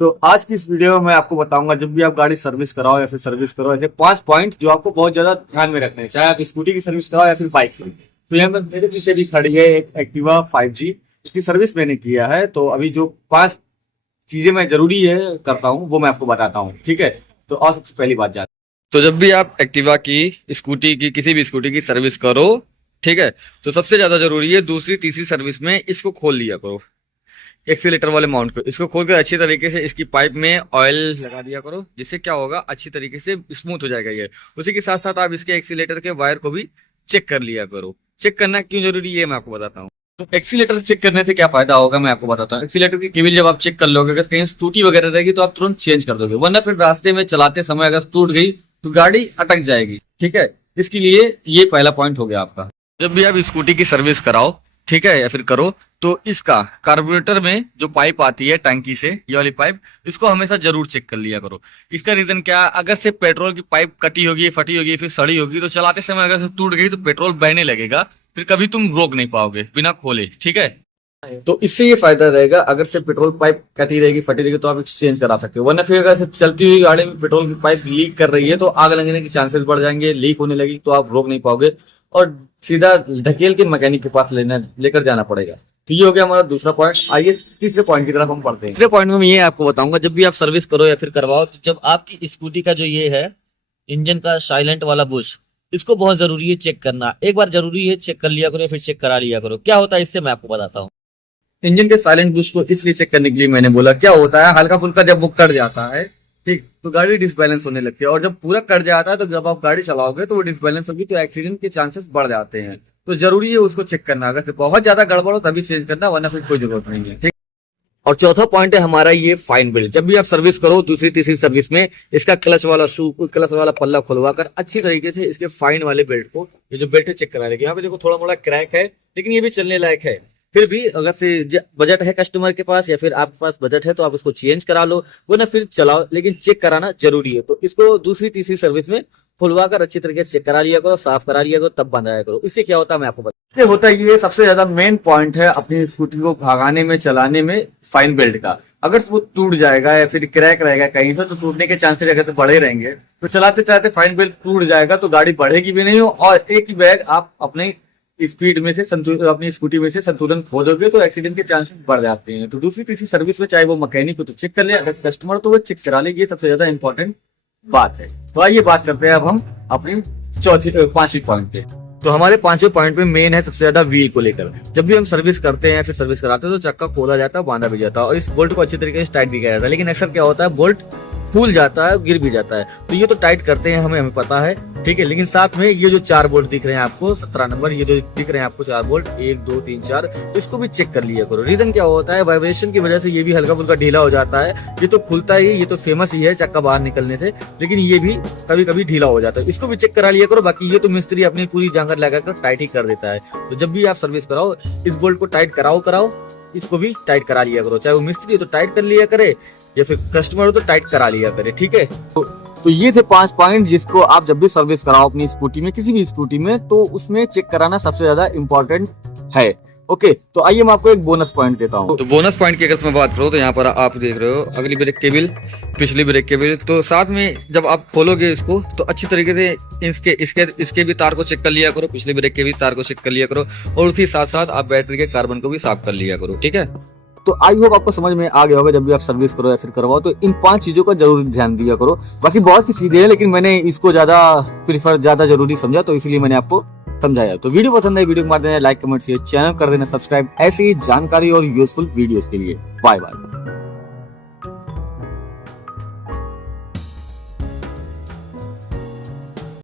तो आज की इस वीडियो में मैं आपको बताऊंगा जब भी आप गाड़ी सर्विस कराओ या फिर सर्विस करो, ऐसे 5 पॉइंट जो आपको बहुत ज्यादा ध्यान में रखने हैं, चाहे आप स्कूटी की सर्विस कराओ या फिर बाइक की। तो यहाँ पर मेरे पीछे भी खड़ी है एक एक्टिवा 5G, इसकी सर्विस मैंने किया है। तो अभी जो 5 चीजें मैं जरूरी है करता हूँ वो मैं आपको बताता हूँ, ठीक है। तो और सबसे पहली बात जाते तो जब भी आप एक्टिवा की, स्कूटी की, किसी भी स्कूटी की सर्विस करो, ठीक है, तो सबसे ज्यादा जरूरी है दूसरी तीसरी सर्विस में इसको खोल लिया करो। एक्सीलेटर वाले माउंट को इसको खोल कर अच्छी तरीके से इसकी पाइप में ऑयल लगा दिया करो, जिससे क्या होगा, अच्छी तरीके से स्मूथ हो जाएगा ये। उसी के साथ साथ आप इसके एक्सीलेटर के वायर को भी चेक कर लिया करो। चेक करना क्यों जरूरी है मैं आपको बताता हूँ। तो एक्सीलेटर चेक करने से क्या फायदा होगा मैं आपको बताता हूँ। एक्सीलेटर की केबल जब आप चेक कर लोगे, अगर कहीं टूटी वगैरह रहेगी तो आप तुरंत चेंज कर दोगे, वरना फिर रास्ते में चलाते समय अगर टूट गई तो गाड़ी अटक जाएगी, ठीक है। इसके लिए ये पहला पॉइंट हो गया आपका। जब भी आप स्कूटी की सर्विस कराओ, ठीक है, या फिर करो, तो इसका कार्बोरेटर में जो पाइप आती है टंकी से, ये वाली पाइप, इसको हमेशा जरूर चेक कर लिया करो। इसका रीजन क्या, अगर से पेट्रोल की पाइप कटी होगी, फटी होगी, फिर सड़ी होगी, तो चलाते समय अगर टूट गई तो पेट्रोल बहने लगेगा, फिर कभी तुम रोक नहीं पाओगे बिना खोले, ठीक है। तो इससे ये फायदा रहेगा, अगर से पेट्रोल पाइप कटी रहेगी, फटी रहेगी, तो आप एक्सचेंज करा सकते हो। वरना फिर अगर चलती हुई गाड़ी में पेट्रोल की पाइप लीक कर रही है तो आग लगने के चांसेस बढ़ जाएंगे, लीक होने लगी तो आप रोक नहीं पाओगे और सीधा ढकेल के मैकेनिक के पास लेकर जाना पड़ेगा। तो ये हो गया हमारा दूसरा पॉइंट। आइए तीसरे पॉइंट की तरफ हम पढ़ते हैं। तीसरे पॉइंट में मैं ये आपको बताऊंगा, जब भी आप सर्विस करो या फिर करवाओ, तो जब आपकी स्कूटी का जो ये है इंजन का साइलेंट वाला बुश, इसको बहुत जरूरी है चेक करना। एक बार जरूरी है चेक कर लिया करो, फिर चेक करा लिया करो। क्या होता है इससे मैं आपको बताता हूँ। इंजन के साइलेंट बुश को इसलिए चेक करने के लिए मैंने बोला, क्या होता है, हल्का फुल्का जब वो कट जाता है, ठीक, तो गाड़ी डिसबैलेंस होने लगती है, और जब पूरा कट जाता है तो जब आप गाड़ी चलाओगे तो वो डिसबैलेंस होगी, तो एक्सीडेंट के चांसेस बढ़ जाते हैं। तो जरूरी है उसको चेक करना, अगर बहुत ज्यादा गड़बड़ हो तभी चेंज करना, वरना फिर कोई जरूरत नहीं है, ठीक। और चौथा पॉइंट है हमारा ये फाइन बेल्ट। जब भी आप सर्विस करो दूसरी तीसरी सर्विस में, इसका क्लच वाला शू, क्लच वाला पल्ला खुलवा कर अच्छी तरीके से इसके फाइन वाले बेल्ट को, ये जो बेल्ट है, चेक करा लेंगे। यहाँ पे देखो थोड़ा मोड़ा क्रैक है, लेकिन ये भी चलने लायक है। फिर भी अगर से बजट है कस्टमर के पास या फिर आपके पास बजट है तो आप उसको चेंज करा लो, वरना फिर चलाओ, लेकिन चेक कराना जरूरी है। तो इसको दूसरी तीसरी सर्विस में खुलवा कर अच्छी तरीके से चेक करा लिया करो, साफ करा लिया करो, तब बंधाया करो। इससे क्या होता है मैं आपको बता, होता है ये सबसे ज्यादा मेन पॉइंट है अपनी स्कूटी को भगाने में, चलाने में, फाइन बेल्ट का। अगर वो टूट जाएगा या फिर क्रैक रहेगा कहीं से, तो टूटने के चांसेस अगर तो बढ़े रहेंगे, तो चलाते चलाते फाइन बेल्ट टूट जाएगा तो गाड़ी बढ़ेगी भी नहीं हो, और एक ही बैग आप अपने स्पीड में से अपनी स्कूटी में से संतुलन खो दोगे, तो एक्सीडेंट के चांसेस बढ़ जाते हैं। तो दूसरी तीसरी सर्विस में चाहे वो मैकेनिक हो तो चेक कर ले, अगर कस्टमर तो वो चेक करा ले, ये सबसे ज्यादा इंपॉर्टेंट बात है। तो आइए बात करते हैं अब हम अपनी पांचवी पॉइंट पे। तो हमारे पांचवें पॉइंट में मेन है सबसे ज्यादा व्हील को लेकर। जब भी हम सर्विस करते हैं फिर सर्विस कराते हैं तो चक्का खोला जाता है, बांधा भी जाता है, और इस बोल्ट को अच्छी तरीके से टाइट भी किया जाता है। लेकिन अक्सर क्या होता है, बोल्ट फूल जाता है, गिर भी जाता है। तो ये तो टाइट करते हैं, हमें पता है, ठीक है। लेकिन साथ में ये जो 4 बोल्ट दिख रहे हैं आपको, 17 नंबर, ये जो दिख रहे हैं आपको 4 बोल्ट, 1 2 3 4, इसको भी चेक कर लिया करो। रीजन क्या होता है, वाइब्रेशन की वजह से ये भी हल्का फुल्का ढीला हो जाता है। ये तो खुलता ही, ये तो फेमस ही है चक्का बाहर निकलने से, लेकिन ये भी कभी कभी ढीला हो जाता है। इसको भी चेक करा लिया करो। बाकी ये तो मिस्त्री अपनी पूरी जांगर लगाकर टाइट ही कर देता है। तो जब भी आप सर्विस कराओ, इस बोल्ट को टाइट कराओ, इसको भी टाइट करा लिया करो। चाहे वो मिस्त्री हो तो टाइट कर लिया करे, या फिर कस्टमर हो तो टाइट करा लिया करे, ठीक है। तो ये थे 5 पॉइंट जिसको आप जब भी सर्विस कराओ अपनी स्कूटी में, किसी भी स्कूटी में, तो उसमें चेक कराना सबसे ज्यादा इम्पोर्टेंट है। ओके, तो आइए मैं आपको एक बोनस पॉइंट देता हूँ। तो बोनस पॉइंट की अगर मैं बात करूँ तो यहाँ पर आप देख रहे हो अगली ब्रेक केबल, पिछली ब्रेक केबल। तो साथ में जब आप खोलोगे इसको तो अच्छी तरीके से इसके भी तार को चेक कर लिया करो, पिछली ब्रेक के भी तार को चेक कर लिया करो, और उसी साथ साथ आप बैटरी के कार्बन को भी साफ कर लिया करो, ठीक है। तो आई होप आपको समझ में आ गया होगा, जब भी आप सर्विस करो या फिर करवाओ तो इन 5 चीजों का जरूर ध्यान दिया करो। बाकी बहुत सी चीजें हैं, लेकिन मैंने इसको ज्यादा जरूरी समझा, तो इसलिए मैंने आपको समझाया। तो वीडियो पसंद है, वीडियो को मार देना लाइक, कमेंट, शेयर, चैनल कर देना सब्सक्राइब ऐसी ही जानकारी और यूजफुल वीडियोस के लिए। Bye bye.